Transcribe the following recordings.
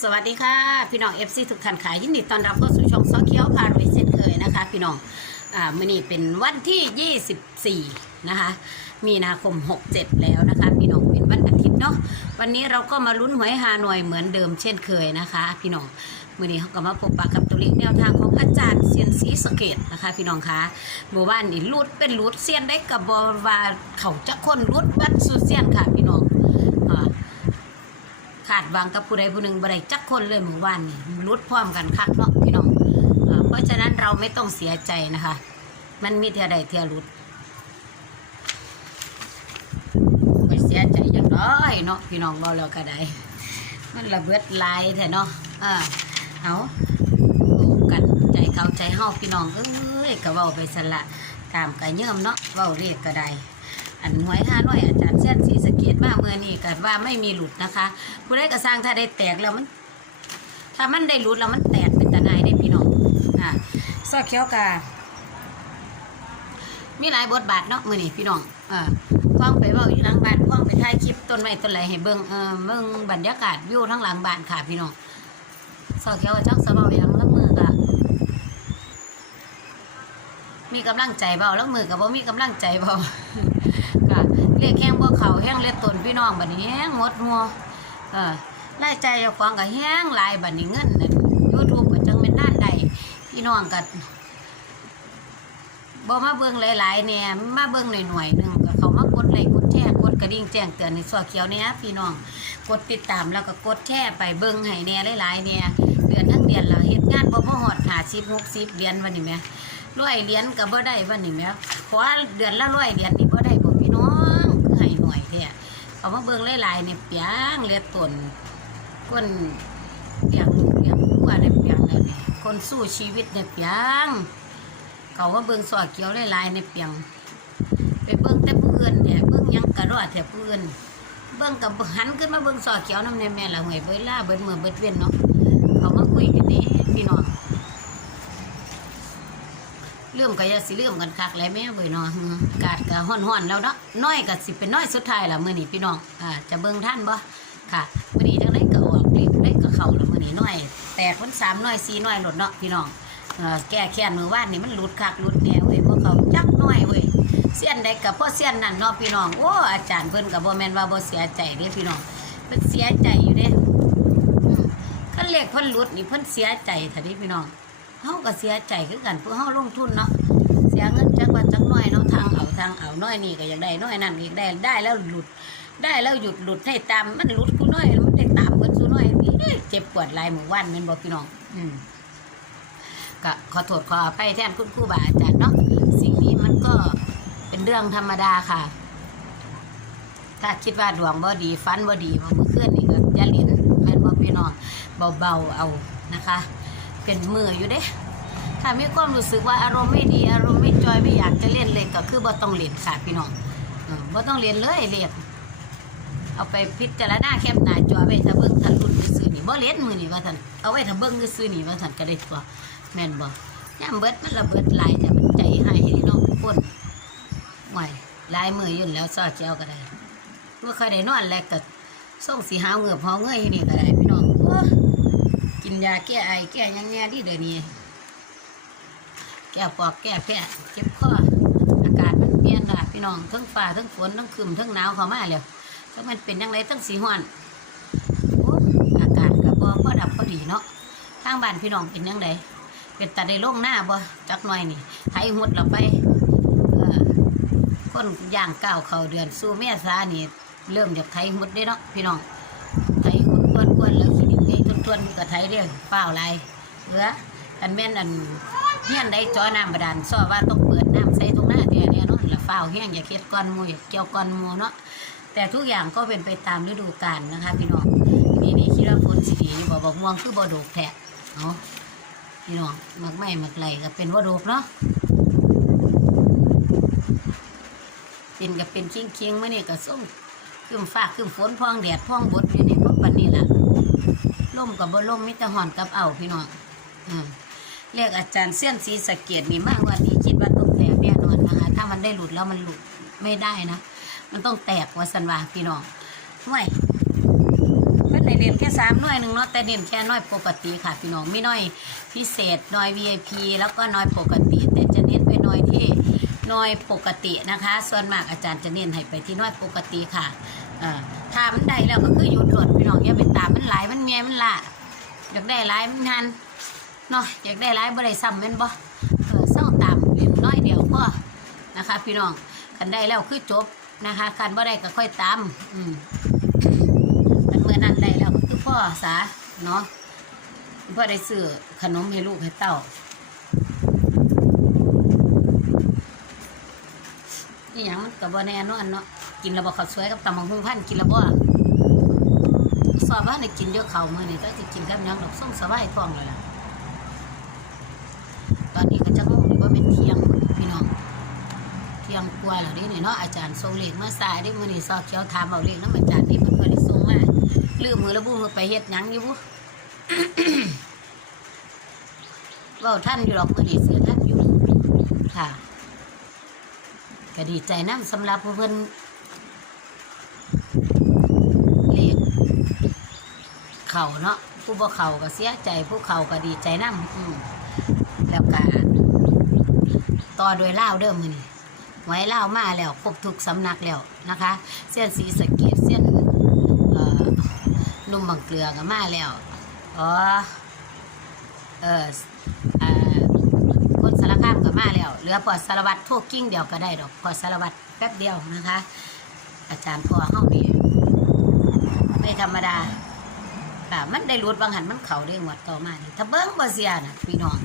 สวัสดีค่ะ พี่น้อง FC ทุกท่านค่ะยินดีต้อนรับเข้าสู่ช่องซอเคียวพารวยเช่นเคยนะคะ พี่น้องอ่ามื่อนี้เป็นวันที่ 24 นะคะ มีนาคม 67 แล้วนะคะ พี่น้องเป็นวันอาทิตย์เนาะวันนี้เราก็มาลุ้นหวยฮานอยเหมือนเดิมเช่นเคยนะคะ พี่น้องมื่อนี้เขาก็มาพบปะกับตัวเลขแนวทางของอาจารย์เซียนศรีสะเกตนะคะ พี่น้องคะหมู่บ้านนี่รูดเป็นรูดเซียนได้กับบอวาเขาจะคนรูดวัดสุดเซียนค่ะ พี่น้อง ขาดหวางกับผู้ใดผู้หนึ่งบ่ได้จักคนเลยหมู่บ้านนี่รุดพร้อมกันคักเนาะพี่น้องเพราะฉะนั้นเราไม่ต้องเสียใจนะคะ มันมีเท่าใดเท่ารุดไปเสียใจจังน้อยเนาะพี่น้องบ่แล้วก็ได้มันระเบิดลายแท้เนาะเอ่าเอาลูกันใจเขาใจเฮาพี่น้องเอ้ยก็เว้าไปสละตามกะเยิ่มเนาะเว้าเรียกก็ได้ อันหวยห้าร้อยอาจารย์เส้นสีสะเกตมาเมื่อนี้ก็ว่าไม่มีหลุดนะคะผู้ใดก็สร้างถ้าได้แตกแล้วมัน ถ้ามันได้หลุดแล้วมันแตกเป็นตะนายได้พี่น้องอ่าซอกเขียวกามีหลายบทบาทเนาะมื่อนี้พี่น้องอ่าว่างไปเว่าอยู่หลังบ้านว่างไปถ่ายคลิปต้นไม้ต้นไรให้เบิ่งเออเบิ่งบรรยากาศวิวทั้งหลังบ้านค่ะพี่น้องซอกเขียวก็จักสบาอย่างละมือก็มีกำลังใจเบาแล้วมือกับว่ามีกำลังใจเบา เรียกแห้งบ่เขาแห้งเลียตนพี่น้องบัดนี้แห้งหมดหัวเออรายใจเจ้าของก็แห้งลายบัดนี้เงินน่ะ YouTube ก็จังเป็นด้านใดพี่น้องก็บ่มาเบิ่งหลายๆเนี่ยมาเบิ่งหน่อยๆหนึ่งก็เขามากดไลค์กดแชร์กดกระดิ่งแจ้งเตือนในซอเขียวเนี่ยพี่น้องกดติดตามแล้วก็กดแชร์ไปเบิ่งให้แหน่หลายๆเนี่ยเดือนทั้งเดือนแล้วเฮ็ดงานบ่พอฮอด50 60เหรียญวันนี้แหมร้อยเหรียญก็บ่ได้วันนี้แหม่ขอเดือนละร้อยเหรียญนี่บ่ได้บ่พี่น้องคือให้หน่อยแท้ เอามาเบิ่งหลายๆเนี่ยเปียงเลือตนคนเปียงเปียงว่าได้เปียงแล้วนี่คนสู้ชีวิตเนี่ยเปียงเขาว่าเบิ่งสอเขียวหลายๆเนี่ยเปียงไปเบิ่งแต่ผู้อื่นเนี่ยเบิ่งยังกระรอดแต่ผู้อื่นเบิ่งกับหันขึ้นมาเบิ่งสอเขียวนำในแม่ละหวยเบิดล่าเบิดมือเบิดเว้นเนาะเขามาคุยกันนี่พี่น้อง เรื่องก็อย่าสิเรื่องกันคักแล้วแม่เว้ยเนาะอืมอากาศก็ร้อนๆแล้วเนาะน้อยก็สิเป็นน้อยสุดท้ายละมื้อนี้พี่น้องอ่าจะเบิ่งท่านบ่ค่ะมื้อนี้จังไดก็ออกเลขได้ก็เข้าละมื้อนี้น้อย แตกมัน3น้อย4น้อยหลดเนาะพี่น้องเอ่อแก้แค้นมือวานนี่มันหลุดคักหลุดแนวเว้ยพวกเขาจักน้อยเว้ยเสี้ยนใดก็เพราะเสี้ยนนั่นเนาะพี่น้องโอ้อาจารย์เพิ่นก็บ่แม่นว่าบ่เสียใจเด้พี่น้องเพิ่นเสียใจอยู่เด้อืมคันเลขเพิ่นหลุดนี่เพิ่นเสียใจท่านี้พี่น้อง เฮาก็เสียใจคือกันเพื่อเฮาลงทุนเนาะเสียเงินจักวันจักน้อยเนาะทางเอาทางเอาน้อยนี่ก็อยากได้น้อยนั่นอีกได้ได้แล้วหลุดได้แล้วหยุดหลุดให้ตามมันหลุดกูน้อยมันได้ตามเงินสู้น้อยนี่เจ็บปวดลายหมู่วันแม่นบ่พี่น้อง อืมก็ขอโทษขออภัยแทนคุณครูบาอาจารย์เนาะสิ่งนี้มันก็เป็นเรื่องธรรมดาค่ะ ถ้าคิดว่าดวงบ่ดีฟันบ่ดีมือเคลื่อนนี่ก็อย่าหลินแม่นบ่พี่น้องเบาๆเอานะคะ เป็นมืออยู่เด้ถ้ามีความรู้สึกว่าอารมณ์ไม่ดี อารมณ์ไม่จอยไม่อยากจะเล่นเลยก็คือบ่ต้องเล่นค่ะพี่น้องเออบ่ต้องเล่นเลยเรียกเอาไปพิจารณาแคปหน้าจอไว้ถ้าเบิ่งถ้ารุ่นซื่อนี่บ่เล่นมือนี่ว่าท่านเอาไว้ถ้าเบิ่งซื่อนี่ว่าท่านก็ได้ตัวแม่นบ่ย่ำเบิดมันระเบิดหลายแต่มันใจหายนี่เนาะคนห่วยหลายมือยุ่นแล้วซอเจ้าก็ได้เมื่อเคยได้นอนแล้วก็ส่งสีหาวเหงือบหอเงยอยู่นี่ก็ได้ ยาแก้ไอแก้ยังแน่ดีเดี๋ยวนี้ แก้ปอกแก้แพ้เจ็บคออากาศมันเปลี่ยนละพี่น้องทั้งฟ้าทั้งฝนทั้งคืมทั้งหนาวเข้ามาแล้วทั้งมันเป็นยังไงทั้งสีห้อนโอ้อากาศกับบ่พอดับพอดีเนาะทางบ้านพี่น้องเป็นยังไงเป็นตาได้ลงหน้าบ่จักหน่อยนี่ไถหุดเราไปคนย่างก้าวเขาเดือนสู่เมษานี่เริ่มจากไถหุดได้เนาะพี่น้องไถหุดกวนๆแล้ว ขี้ดินนี่ทวนๆก็ไถเรียเปล่าไรเหลือกันแม่นอันเฮียนได้จอน้ำบาดาลซอว่าต้องเปิดน้ำใส่ตรงหน้าเนี่ยเนี่ยเนาะแล้วฟ้าเฮียนอย่าเค็ดก้อนมูอย่าเกี่ยวก้อนมูเนาะแต่ทุกอย่างก็เป็นไปตามฤดูกาลนะคะพี่น้องปีนี้คิดว่าฝนสีดีอยู่บ่บอกม่วงคือบ่ดกแทะเนาะพี่น้องมักไม่มักไหลก็เป็นว่าดกเนาะเป็นก็เป็นคิงคิงๆมื่อนี่ก็ส่งขึ้นฟ้าขึ้นฝนพองแดดพองบดอยู่นี่พวกปันนี้ล่ะล่ม กับบ่ล่มมิตรหอนกับเอาพี่น้องอืมเรียกอาจารย์เสี้ยนสีสะเกียดนี่มากกว่านี้คิดว่าต้องแตกแน่นอนนะคะถ้ามันได้หลุดแล้วมันหลุดไม่ได้นะ มันต้องแตกว่าสันวาพี่น้องห่วยเพิ่นได้เรียนแค่สามน่วยหนึ่งเนาะแต่เน้นแค่น้อยปกติค่ะพี่น้องไม่น้อยพิเศษน้อย VIP แล้วก็น้อยปกติ แต่จะเน้นไปน้อยที่ น้อยปกตินะคะ ส่วนมากอาจารย์จะเน้นให้ไปที่น้อยปกติค่ะถ้ามันได้แล้วก็คือหยุดรดพี่น้องอย่าไปตามมันหลายมันเมียมันละอยากได้หลายมันงานเนาะอยากได้หลายบ่ได้ซ้ำแม่นบ่เออเศร้าตามเรียนน้อยเดียวพอนะคะ พี่น้องกันได้แล้วคือจบนะคะกันบ่ได้ก็ค่อยตามอืมันเมื่อนั้นได้แล้วก็คือพ่อสาเนาะพ่อได้ซื้อขนมให้ลูกให้เต้า นี่ยังมันกับบ่แน่นอนเนาะกินแล้วบ่ข้าวสวยกับตำบักหุ่งพันกินแล้วบ่สอบว่าได้กินเยอะเขามื้อนี้ก็จะกินกับยังดอกส่งสบายท้องเลยล่ะตอนนี้ก็จะงงว่าเป็นเที่ยงพี่น้องเที่ยงกว่าแล้วนี่นี่เนาะอาจารย์ส่งเลขมาสายได้มื้อนี้สอบเขียวถามเอาเลขนำอาจารย์นี่เพิ่นบ่ได้ส่งมาลืมมือแล้วบุ้งไปเฮ็ดยังอยู่บุว้าท่านอยู่หรอกมื้อนี้ซื้อท่านอยู่ค่ะ ก็ดีใจนํสำหรับผู้เพิ่อนเลขเข้าเนาะผู้บ่เข้าก็เสียใจผู้เข้าก็ดีใจนํอืมแล้วก็ต่อโดวยลาเด้อมือนี้ไว้เล่ามาแล้วครบทุกสำนักแล้วนะคะเส้นสีสเกดเส้นนุ่มบังเกลือก็มาแล้วอ๋อเออาคนสารคามก็มาแล้ว เหลือพอสารวัตรโทษกิ้งเดียวก็ได้ดอกพอสารวัตรแป๊บเดียวนะคะ อาจารย์พอเฮานี่ไม่ธรรมดาค่ะมันได้รูดบางหันมันเข่าได้หมดต่อมานี่ถ้าเบิ้งบ่เสียน่ะพี่น้อง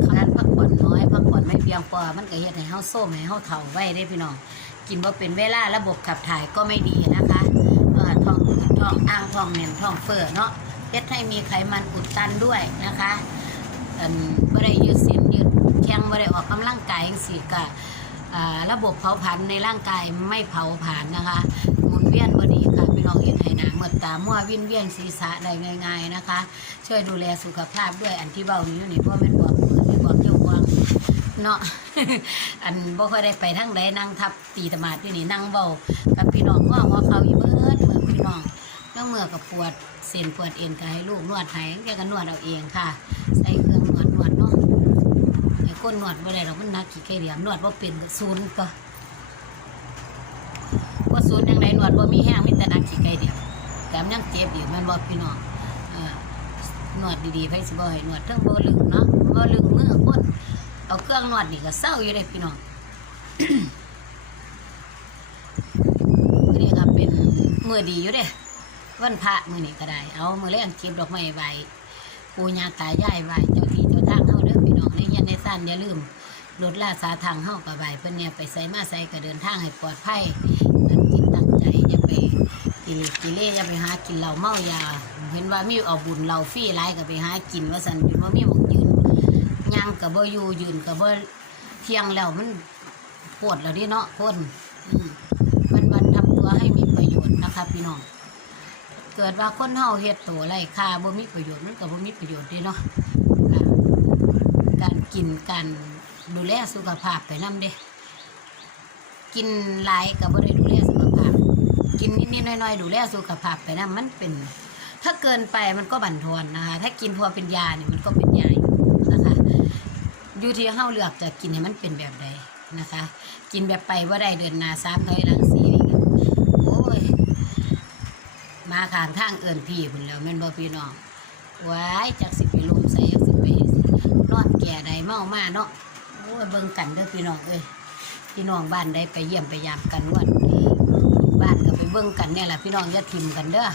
เขานั้นพักผ่อนน้อยพักผ่อนไม่เพียงพอมันก็เฮ็ดให้เฮาโซ่ให้เฮาเฒ่าไว้ได้พี่น้อง กินบ่เป็นเวลาระบบขับถ่ายก็ไม่ดีนะคะท้องอืดท้องอ้างท้องเหม็นท้องเฟ้อเนาะเฮ็ดให้มีไขมันอุดตันด้วยนะคะอันบ่ได้ยืดเส้น แข้งบ่ได้ออกกำลังกายจังซี่ก็อ่าระบบเผาผลาญในร่างกายไม่เผาผลาญนะคะหมุนเวียนบ่ดีค่ะพี่น้องเฮ็ดให้หน้าเมื่อตามั่ววินเวียนศีรษะได้ง่ายๆนะคะ ช่วยดูแลสุขภาพด้วยอันที่เบานี้อยู่นี่เพราะแม่นบอกที่บอกเจ้าควงเนาะอันบ่ค่อยได้ไปทั้งใดนั่งทับตีตมาดอยู่นี่นั่งเบากับพี่น้องว่าหัวเขาอยู่เบิดเมื่อพี่น้องนั่งเมื่อกับปวดเส้นปวดเอ็นก็ให้ลูกนวดให้แกก็นวดเอาเองค่ะใส่ คนนวดบ่ได้หรอกมันนักขี้ไก่เหลี่ยมนวดบ่เป็นก็ศูนย์ก็ว่าศูนย์ยังไงนวดบ่มีแห้งมีแต่นักขี้ไก่เดียวแถมยังเจ็บอีกแม่นบ่พี่น้องเออนวดดีๆไผสิบ่ให้นวดทั้งบ่ลึงเนาะบ่ลึงมือคนเอาเครื่องนวดนี่ก็เศร้าอยู่เด้พี่น้องมื้อนี้ก็เป็นมือดีอยู่เด้วันพระมือนี้ก็ได้ เอามื้อแรงเก็บดอกไม้ไว้ปู่ย่าตายายไว้เจ้าที่เจ้าทางเฮาเด้อพี่น้องในเฮี ยนในอย่าลืมรถลาสาทางเฮาก็ไว้เพิ่นเนี่ยไปไสมาไสก็เดินทางให้ปลอดภัยตั้งจิตตั้งใจอย่าไปกินกิเลสอย่าไปหากินเหล้าเมายาเห็นว่ามีเอาบุญเหล้าฟรีหลายก็ไปหากินว่าสันเป็นว่ามีหมองยืนย่างกับบ่อยู่ยืนกับบ่เที่ยงแล้วมันปวดแล้วดิเนาะคนมันวันทำตัวให้มีประโยชน์นะคะพี่น้องเกิดว่าคนเฮาเฮ็ดตัวไรค่าบ่มีประโยชน์มันก็บ่มีประโยชน์ดิเนาะ กินการดูแลสุขภาพไปนํเด้กินหลายก็บ่ได้ดูแลสุขภาพ กินนิดๆหน่อยๆดูแลสุขภาพไปนะมันเป็น ถ้าเกินไปมันก็บั่นทอนนะคะ ถ้ากินพอเป็นยาเนี่ยมันก็เป็นยายนะคะอยู่ที่เฮาเลือกจะกินให้มันเป็นแบบใดนะคะ กินแบบไปว่าได้เดินนาซ้ำถอยหลังสีนี่โอ้ยมาขางทางเอื่นพี่พุ่นแล้วแม่นบ่พี่น้องว้ายจักสิไปลุมใส่ นอนแก่ใดเมามาเนาะโอ้ยเบิ่งกันเด้อพี่น้องเอ้ยพี่น้องบ้านใดไปเยี่ยมไปยามกันวันนี้บ้านก็ไปเบิ่งกันเนี่ยแหละพี่น้องอย่าทิมกันเด้อ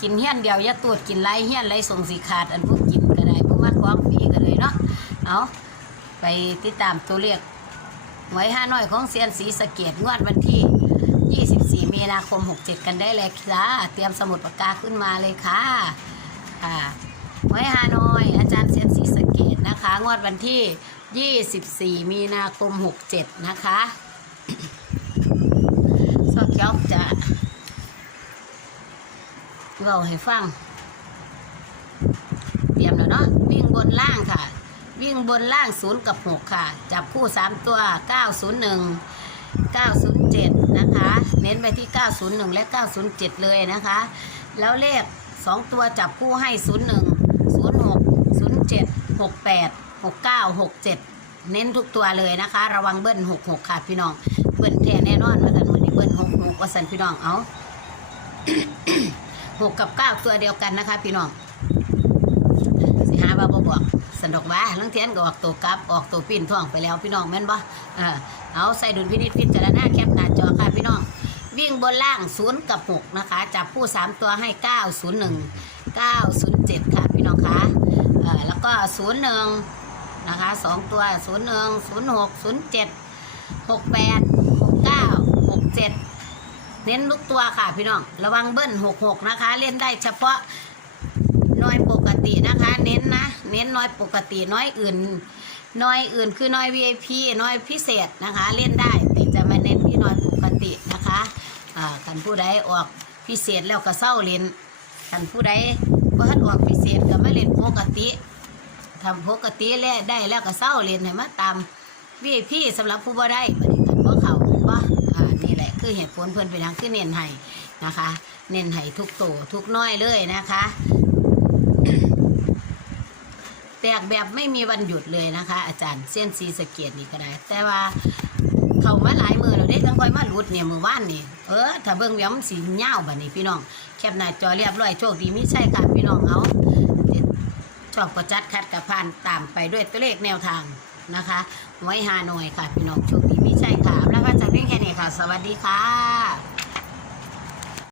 กินเฮี้ยนเดียวอย่าตรวจกินไรเฮี้ยนไรส่งสีขาดอันพวกกินก็ได้พวกมาของฟีก็เลยเนาะเอาไปติดตามตัวเลขไว้ห้าน้อยของเซียนสีสะเกดงวดวันที่ 24 มีนาคม 67 กันได้เลยจ้าเตรียมสมุดปากกาขึ้นมาเลยค่ะค่ะไว้ห้าน้อย อาจารย์เซียนสีสเกดนะคะ งวดวันที่ 24 มีนาคม 67 นะคะซอเขียวจะเล่าให้ฟัง เตรียมแล้วเนาะ วิ่งบนล่างค่ะ วิ่งบนล่างศูนย์กับหกค่ะ จับคู่สามตัวเก้าศูนะคะ เน้นไปที่เก้าศูนย์หนึ่งและเก้าศูนย์เลยนะคะ แล้วเลขสองตัวจับคู่ให้ศูนย์ห นึ่งศูนย์หกเก้าหกเจ็ดเน้นทุกตัวเลยนะคะ ระวังเบิ้ลหกหกค่ะพี่น้อง เบิ้ลแท้แน่นอนว่าสันวันนี้เบิ้ลหกหกว่าสันพี่น้องเอาหกกับเก้าตัวเดียวกันนะคะ พี่น้องสิหาว่าบ่บอกสนดอกว่าลังเทียนก็ออกตัวกลับออกตัวปีนท่องไปแล้วพี่น้องแม่นบ่เออเอาใส่ดุลพินิจพิจารณาแคปหน้าจอค่ะพี่น้องวิ่งบนล่างศูนย์กับหกนะคะจับผู้สามตัวให้เก้าศูนย์หนึ่งเก้าศูนย์เจ็ดค่ะพี่น้องคะเออแล้วก็ศูนย์หนึ่ง นะคะสองตัวศูนย์หนึ่งศูนย์หกศูนย์เจ็ดหกแปดหกเก้าหกเจ็ดเน้นทุกตัวค่ะพี่น้อง ระวังเบิ้ลหกหกนะคะ เล่นได้เฉพาะน้อยปกตินะคะ เน้นนะ เน้นน้อยปกติน้อยอื่น น้อยอื่นคือน้อย VIP น้อยพิเศษนะคะ เล่นได้แต่จะมาเน้นที่น้อยปกตินะคะอ่ากันผู้ใดออกพิเศษแล้วก็เศร้าเล่นกันผู้ใดก็ทันออกพิเศษก็ไมาเล่นปกติ ทำปกติแล้วได้แล้วก็เศร้าเล่นให้มาตาม VIP สำหรับผู้บ่ได้บัดนี้กันบ่เขาบ่อ่านี่แหละคือเหตุผลเพิ่อนเป็นทางคือเน้นให้นะคะ เน้นให้ทุกโตทุกน้อยเลยนะคะแตกแบบไม่มีวันหยุดเลยนะคะ อาจารย์เส้นซีสะเกียดนี่ก็ได้ แต่ว่าเขามาหลายมือเราได้ทั้งคอยมาหลุดเนี่ยมือว่านนี่เออถ้าเบิ่งเดี๋ยมสีเงาวบัดนี้พี่น้องแคปหน้าจอเรียบร้อยโชคดีมิใช่ค่ะพี่น้องเอา ชอบก็จัดคัดกับพานตามไปด้วยตัวเลขแนวทางนะคะไว้หาหน่อยค่ะ พี่น้องโชคดีมีใช่ค่ะแล้วก็จะเพียงแค่นี้ค่ะ สวัสดีค่ะ